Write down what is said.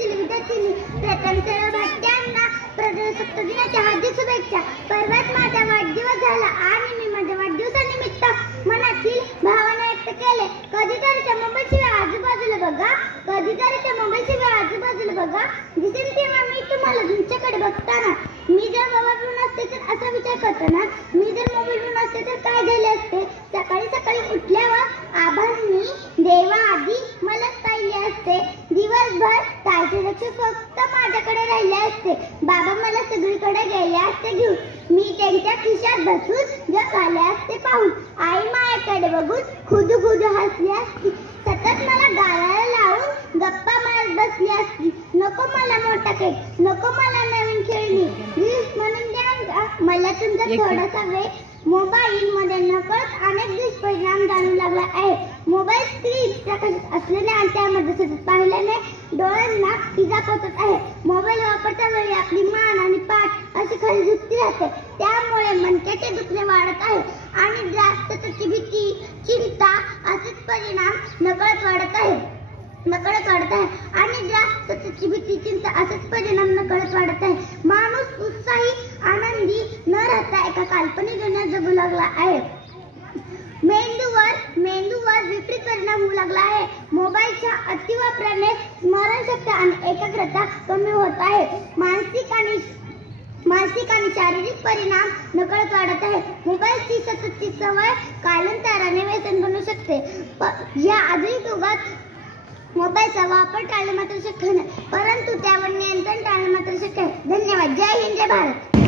विद्यार्थी विद्यार्थिनी प्रथम सर्व भारतीयांना प्रजासत्ताक दिनाच्या हार्दिक शुभेच्छा। परवाच माझा वाढदिवस झाला आणि मी माझ्या वाढदिवसानिमित्त मनातील भावना व्यक्त केले। कधीतरी त्या मोबाईलशिवाय आजूबाजूला बघा, कधीतरी त्या मोबाईलशिवाय आजूबाजूला बघा, दिसेल तेव्हा मी तुम्हाला तुमच्याकडे बघताना। मी जर मोबाईलवर नसते तर असा विचार करताना, मी जर मोबाईलवर नसते तर काय झाले असते। सकाळी सकाळी उठल्यावर आभांनी देवाआधी मलाच पाहिले असते। दिवसभर ताईचे लक्ष फक्त माझ्याकडे राहिले असते। बाबा मला सगळीकडे गेले असते घेऊन, मी त्यांच्या खिशात बसून जग आले असते पाहून। आई माझ्याकडे बघून खुद खुद हसली असती, सतत मला गावाला लावून गप्पा मारत बसली असती। नको मला मोठा केक, नको मला नवीन खेळणी, प्लीज म्हणून द्या मला तुमचा थोडासा वेळ। मोबाईल मध्ये नकळत अनेक दुष्परिणाम जाणू लागला आहे। मोबाईल स्क्रीन प्रकाशित असल्याने आणि त्यामध्ये सतत पाहिल्याने डोळ्यांना इजा पोहोचत आहे। मोबाईल वापरता वेळी आपली मान आणि पाठ अशी खाली झुकती राहते, त्यामुळे मणक्याचे दुखणे वाढत आहे आणि सततची भीती, चिंता असेच परिणाम नकळत वाढत आहे आणि सततची भीती, चिंता असेच परिणाम नकळत वाढत आहे। माणूस उत्साही, आनंदी न राहता एका काल्पनिक दुनियेत जगू लागला आहे। मेंदूवर विपरीत परिणाम होऊ लागला आहे। मोबाईलच्या अतिवापराने स्मरणशक्ती आणि एकाग्रता कमी होत आहे। मानसिक आणि शारीरिक परिणाम नकळत वाढत आहे। मोबाईलची सततची सवय कालांतराने व्यसन बनू शकते। या आधुनिक युगात मोबाईलचा वापर टाळणे मात्र शक्य नाही, परंतु त्यावर नियंत्रण टाळणे मात्र शक्य आहे। धन्यवाद। जय हिंद, जय भारत।